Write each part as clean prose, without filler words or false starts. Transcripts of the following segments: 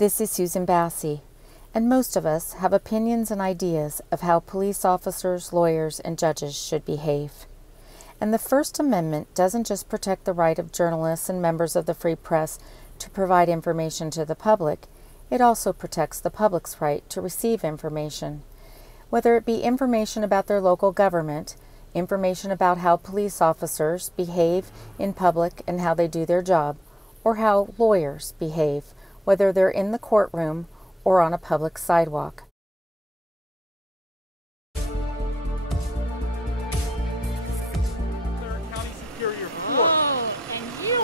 This is Susan Bassi, and most of us have opinions and ideas of how police officers, lawyers, and judges should behave. And the First Amendment doesn't just protect the right of journalists and members of the free press to provide information to the public, it also protects the public's right to receive information. Whether it be information about their local government, information about how police officers behave in public and how they do their job, or how lawyers behave, whether they're in the courtroom or on a public sidewalk.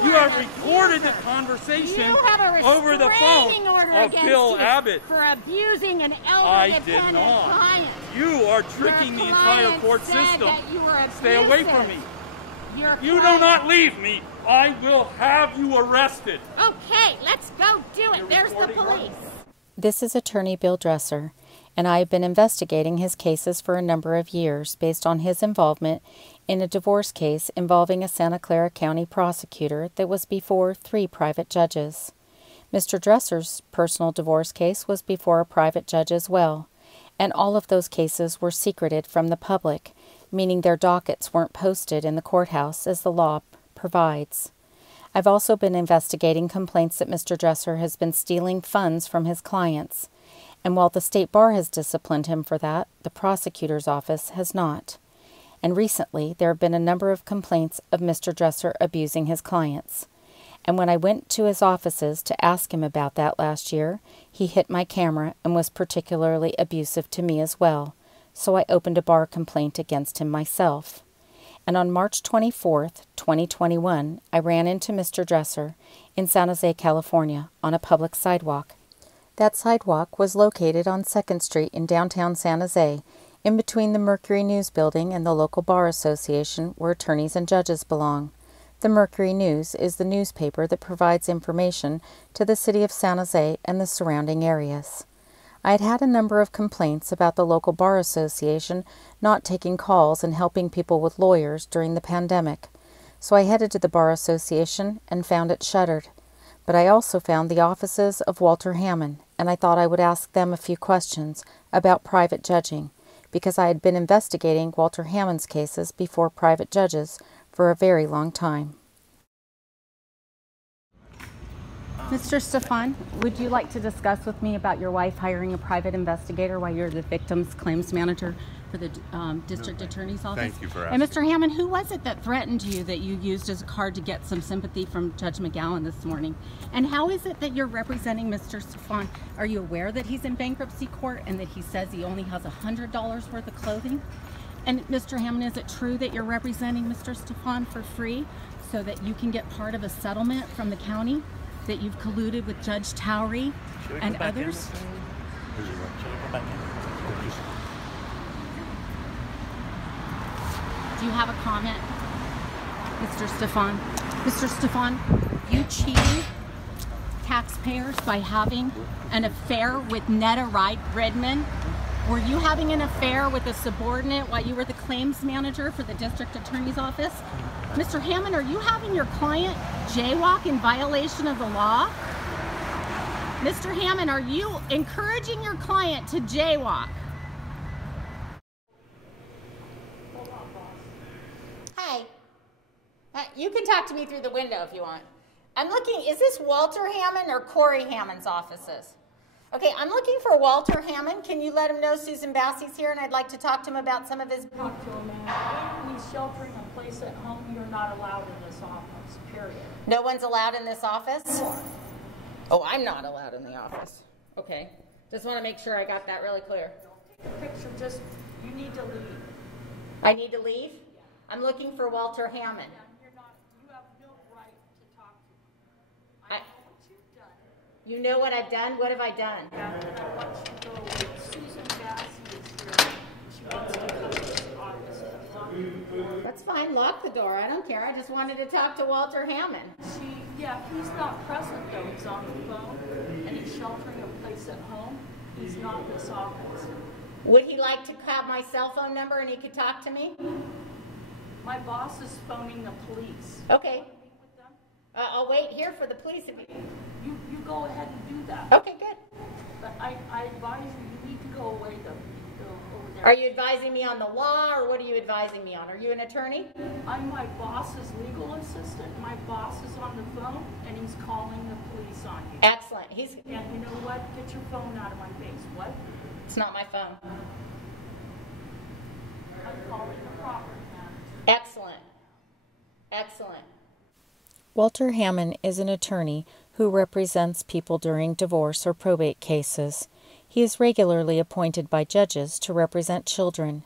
You have recorded the conversation over the phone of Bill Abbott for abusing an elderly dependent client. You are tricking the entire court system. Stay away from me. You do not leave me. I will have you arrested. Okay, let's go do it. There's the police. This is attorney Bill Dresser, and I have been investigating his cases for a number of years based on his involvement in a divorce case involving a Santa Clara County prosecutor that was before 3 private judges. Mr. Dresser's personal divorce case was before a private judge as well, and all of those cases were secreted from the public, meaning their dockets weren't posted in the courthouse as the law provides. I've also been investigating complaints that Mr. Dresser has been stealing funds from his clients, and while the state bar has disciplined him for that, the prosecutor's office has not. And recently, there have been a number of complaints of Mr. Dresser abusing his clients. And when I went to his offices to ask him about that last year, he hit my camera and was particularly abusive to me as well, so I opened a bar complaint against him myself. And on March 24th, 2021, I ran into Mr. Dresser in San Jose, California, on a public sidewalk. That sidewalk was located on 2nd Street in downtown San Jose, in between the Mercury News building and the local bar association where attorneys and judges belong. The Mercury News is the newspaper that provides information to the city of San Jose and the surrounding areas. I had had a number of complaints about the local bar association not taking calls and helping people with lawyers during the pandemic, so I headed to the bar association and found it shuttered. But I also found the offices of Walter Hammon, and I thought I would ask them a few questions about private judging, because I had been investigating Walter Hammon's cases before private judges for a very long time. Mr. Stefan, would you like to discuss with me about your wife hiring a private investigator while you're the victim's claims manager for the district attorney's office? Thank you for asking. And Mr. Hammon, who was it that threatened you that you used as a card to get some sympathy from Judge McGowan this morning? And how is it that you're representing Mr. Stefan? Are you aware that he's in bankruptcy court and that he says he only has $100 worth of clothing? And Mr. Hammon, is it true that you're representing Mr. Stefan for free so that you can get part of a settlement from the county? That you've colluded with Judge Towery and others? Do you have a comment, Mr. Stefan? Mr. Stefan, you cheated taxpayers by having an affair with Netta Redmond. Were you having an affair with a subordinate while you were the claims manager for the district attorney's office? Mr. Hammon, are you having your client jaywalk in violation of the law? Mr. Hammon, are you encouraging your client to jaywalk? Hi. You can talk to me through the window if you want. I'm looking, is this Walter Hammon or Corey Hammon's offices? Okay, I'm looking for Walter Hammon. Can you let him know Susan Bassi's here and I'd like to talk to him about some of his... Talk to him, man. He's sheltering in place at home. You're not allowed in this office, period. No one's allowed in this office? Sure. Oh, I'm not allowed in the office. Okay. Just want to make sure I got that really clear. Don't take a picture, just, you need to leave. I need to leave? Yeah. I'm looking for Walter Hammon. Yeah, you have no right to talk to him. I know what you've done. You know what I've done? What have I done? Yeah, and I want you to go with Susan Bassi is here. She wants to come to this office and lock the door. That's fine. Lock the door. I don't care. I just wanted to talk to Walter Hammon. Yeah, he's not present though. He's on the phone and he's sheltering in place at home. He's not in this office. Would he like to have my cell phone number and he could talk to me? My boss is phoning the police. Okay. I'll wait here for the police. You go ahead and do that. Okay, good. advise you need to go away over there. Are you advising me on the law, or what are you advising me on? Are you an attorney? I'm my boss's legal assistant. My boss is on the phone, and he's calling the police on you. Excellent. And you know what? Get your phone out of my face. What? It's not my phone. I'm calling the property manager. Excellent. Excellent. Walter Hammon is an attorney who represents people during divorce or probate cases. He is regularly appointed by judges to represent children,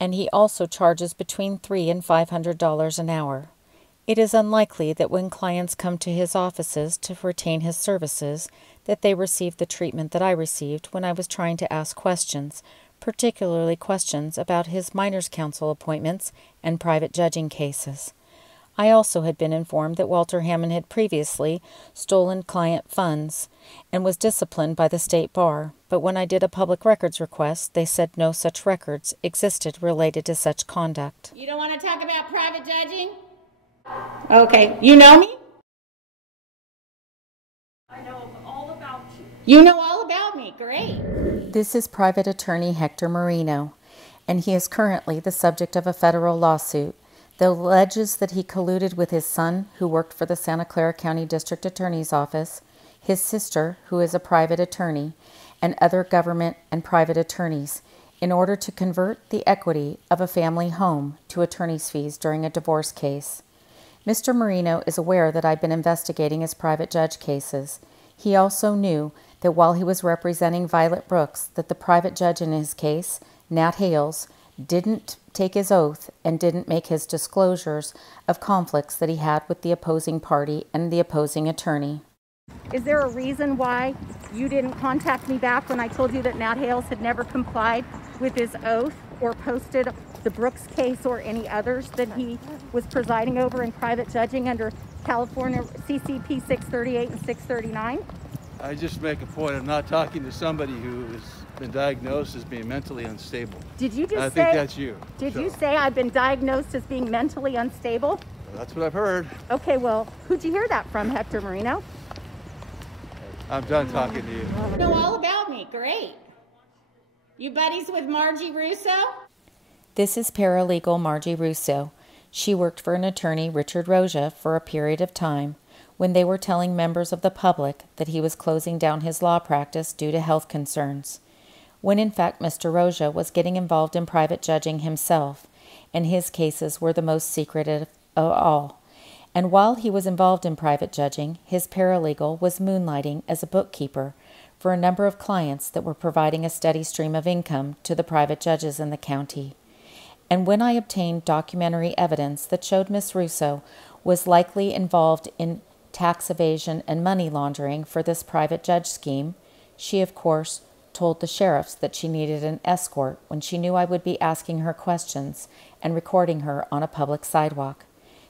and he also charges between $300 and $500 an hour. It is unlikely that when clients come to his offices to retain his services, that they receive the treatment that I received when I was trying to ask questions, particularly questions about his minors' counsel appointments and private judging cases. I also had been informed that Walter Hammon had previously stolen client funds and was disciplined by the state bar, but when I did a public records request, they said no such records existed related to such conduct. You don't want to talk about private judging? Okay. You know me? I know all about you. You know all about me. Great. This is private attorney Hector Marino, and he is currently the subject of a federal lawsuit that alleges that he colluded with his son, who worked for the Santa Clara County District Attorney's Office, his sister, who is a private attorney, and other government and private attorneys in order to convert the equity of a family home to attorney's fees during a divorce case. Mr. Marino is aware that I've been investigating his private judge cases. He also knew that while he was representing Violet Brooks, that the private judge in his case, Nat Hales, didn't take his oath and didn't make his disclosures of conflicts that he had with the opposing party and the opposing attorney. Is there a reason why you didn't contact me back when I told you that Nat Hales had never complied with his oath or posted the Brooks case or any others that he was presiding over in private judging under California CCP 638 and 639? I just make a point of not talking to somebody who has been diagnosed as being mentally unstable. Did you just I say? think that's you. Did you say I've been diagnosed as being mentally unstable? That's what I've heard. Okay, well, who'd you hear that from, Hector Marino? I'm done talking to you. You know all about me. Great. You buddies with Margie Russo? This is paralegal Margie Russo. She worked for an attorney, Richard Roja, for a period of time when they were telling members of the public that he was closing down his law practice due to health concerns, when in fact Mr. Roja was getting involved in private judging himself, and his cases were the most secretive of all. And while he was involved in private judging, his paralegal was moonlighting as a bookkeeper for a number of clients that were providing a steady stream of income to the private judges in the county. And when I obtained documentary evidence that showed Miss Russo was likely involved in tax evasion and money laundering for this private judge scheme, she of course told the sheriffs that she needed an escort when she knew I would be asking her questions and recording her on a public sidewalk,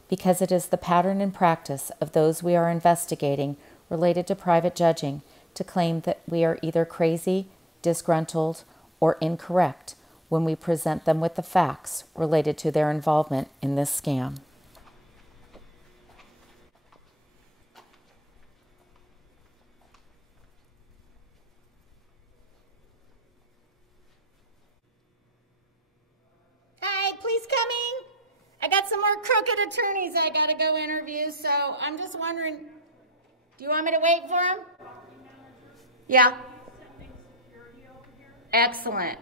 because it is the pattern and practice of those we are investigating related to private judging to claim that we are either crazy, disgruntled, or incorrect when we present them with the facts related to their involvement in this scam. Hi, please come in. I got some more crooked attorneys I gotta go interview, so I'm just wondering, do you want me to wait for them? Yeah. Excellent.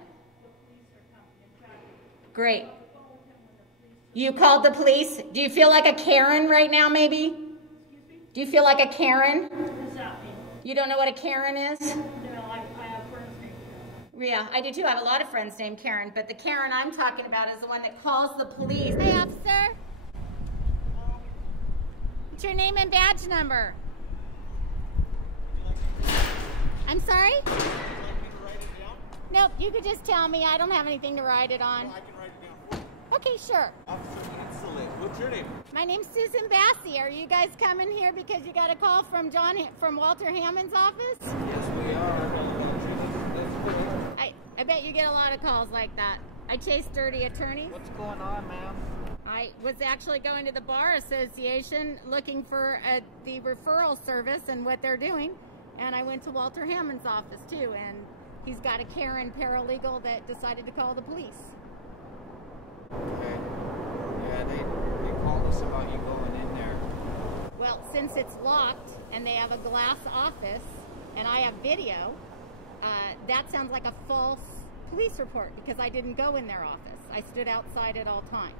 Great. You called the police? Do you feel like a Karen right now, maybe? Do you feel like a Karen? What does that mean? You don't know what a Karen is? No, I have friends named Karen. Yeah, I do too. I have a lot of friends named Karen, but the Karen I'm talking about is the one that calls the police. Hey, officer. What's your name and badge number? I'm sorry? Would you like me to write it down? Nope, you could just tell me. I don't have anything to write it on. I can write it down for you. Okay, sure. Officer Insolent. What's your name? My name's Susan Bassi. Are you guys coming here because you got a call from Walter Hammon's office? Yes, we are. I bet you get a lot of calls like that. I chase dirty attorneys. What's going on, ma'am? I was actually going to the Bar Association looking for the referral service and what they're doing, and I went to Walter Hammond's office too, and He's got a Karen paralegal that decided to call the police. Okay. Yeah, they called us about you going in there. Well, since it's locked and they have a glass office and I have video, that sounds like a false police report because I didn't go in their office. I stood outside at all times.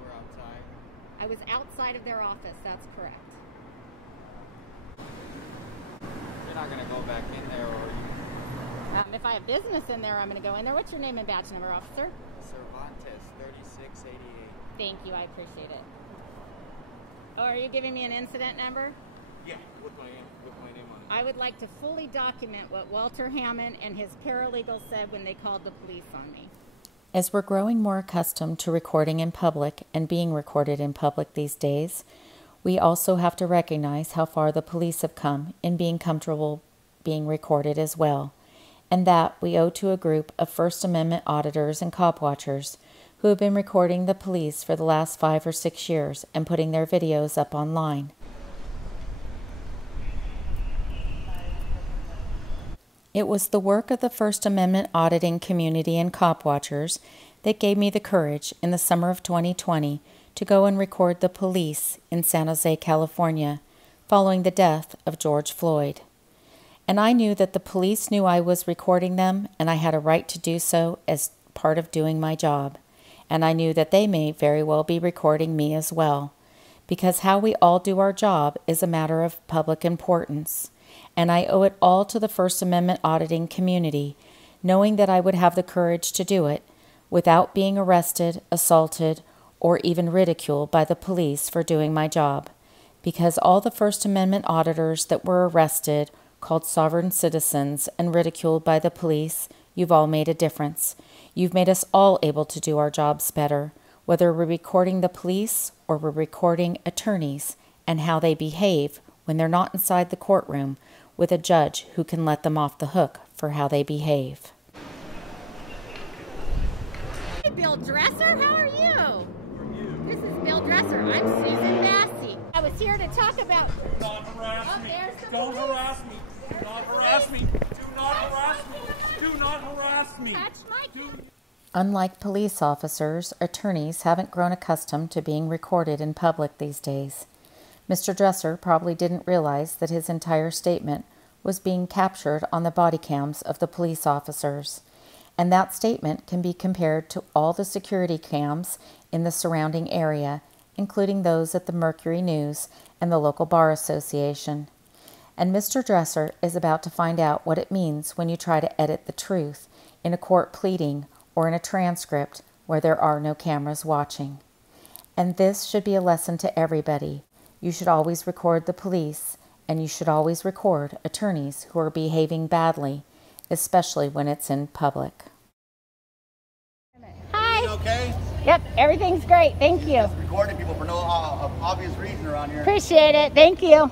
You were outside? I was outside of their office, that's correct. You're not going to go back in there, or you? If I have business in there, I'm going to go in there. What's your name and badge number, officer? Cervantes, 3688. Thank you, I appreciate it. Oh, are you giving me an incident number? Yeah, with my name on it. I would like to fully document what Walter Hammon and his paralegal said when they called the police on me. As we're growing more accustomed to recording in public and being recorded in public these days, we also have to recognize how far the police have come in being comfortable being recorded as well, and that we owe to a group of First Amendment auditors and cop watchers who have been recording the police for the last 5 or 6 years and putting their videos up online. It was the work of the First Amendment auditing community and cop watchers that gave me the courage in the summer of 2020 to go and record the police in San Jose, California, following the death of George Floyd. And I knew that the police knew I was recording them, and I had a right to do so as part of doing my job. And I knew that they may very well be recording me as well, because how we all do our job is a matter of public importance. And I owe it all to the First Amendment auditing community, knowing that I would have the courage to do it without being arrested, assaulted, or even ridiculed by the police for doing my job, because all the First Amendment auditors that were arrested, called sovereign citizens, and ridiculed by the police, you've all made a difference. You've made us all able to do our jobs better, whether we're recording the police or we're recording attorneys and how they behave when they're not inside the courtroom with a judge who can let them off the hook for how they behave. Hey, Bill Dresser, how are you? This is Bill Dresser. I'm Susan Bassi. I was here to talk about... Do not harass me. Don't harass me. Do not harass me. Do not harass me. Do not harass me. Touch my... Unlike police officers, attorneys haven't grown accustomed to being recorded in public these days. Mr. Dresser probably didn't realize that his entire statement was being captured on the body cams of the police officers, and that statement can be compared to all the security cams in the surrounding area, including those at the Mercury News and the local bar association. And Mr. Dresser is about to find out what it means when you try to edit the truth in a court pleading or in a transcript where there are no cameras watching. And this should be a lesson to everybody. You should always record the police, and you should always record attorneys who are behaving badly, especially when it's in public. Hi. Okay? Yep, everything's great. Thank you. Just recording people for no obvious reason around here. Appreciate it. Thank you.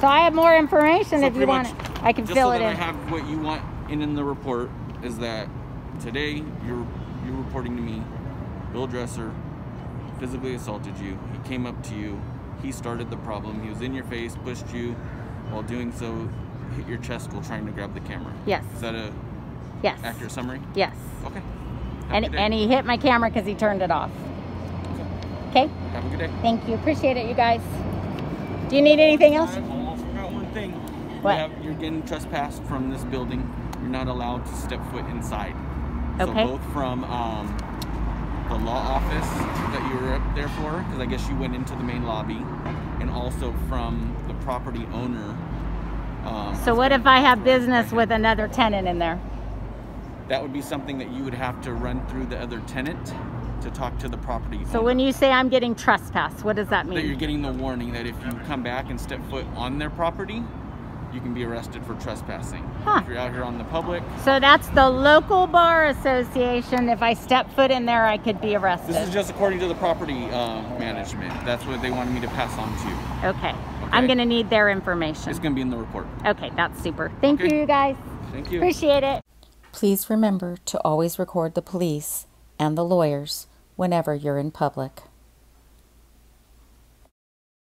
So I have more information So if you want it. I can just fill so it that in. I have what you want in the report is that today you're reporting to me, Bill Dresser physically assaulted you. He came up to you. He started the problem. He was in your face, pushed you. While doing so, hit your chest while trying to grab the camera. Yes. Is that a Yes. accurate summary? Yes. Okay. And he hit my camera because he turned it off. Okay? Have a good day. Thank you. Appreciate it, you guys. Do you need anything else? I almost forgot one thing. What? You're getting trespassed from this building. You're not allowed to step foot inside. Okay. So both from the law office that you were up there for, because I guess you went into the main lobby, and also from the property owner. So what if I have business with another tenant in there? That would be something that you would have to run through the other tenant to talk to the property owner. So when you say I'm getting trespassed, what does that mean? That you're getting the warning that if you come back and step foot on their property, you can be arrested for trespassing. Huh. If you're out here on the public. So that's the local bar association. If I step foot in there, I could be arrested. This is just according to the property management. That's what they wanted me to pass on to you. Okay. I'm going to need their information. It's going to be in the report. Okay, that's super. Thank Okay. you, guys. Thank you. Appreciate it. Please remember to always record the police and the lawyers whenever you're in public.